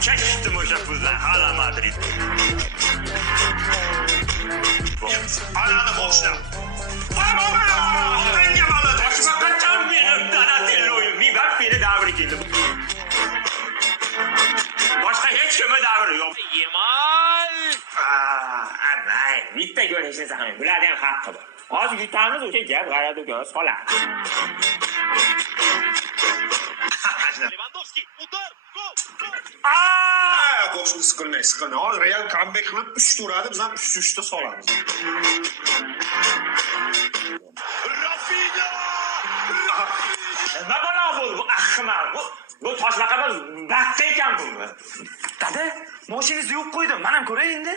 Çektim o'sha puldan hala Madrid. Ananı boşla. Menga bola boshqa qachon meni Donatello'yim. Biber beni davri keldi. Boshqa hech kimga davri yo'q. Yemal. Anay, bitta ko'rishni saqlamang. Bularda ham haqqi bor. Hozir yutamiz o'sha gap g'alati qoladi. Lewandowski, udar, gol. Qo'shni siqilmay. Hozir Real comeback qilib 3 ta uradi, biz ham 3 ta solamiz. Rafinha! Nima bo'la bu ahmoq? Bu toshbaqalar baxtga ekan bu. Dada, mashinangizni yo'q qo'ydim. Men ham ko'ray endi.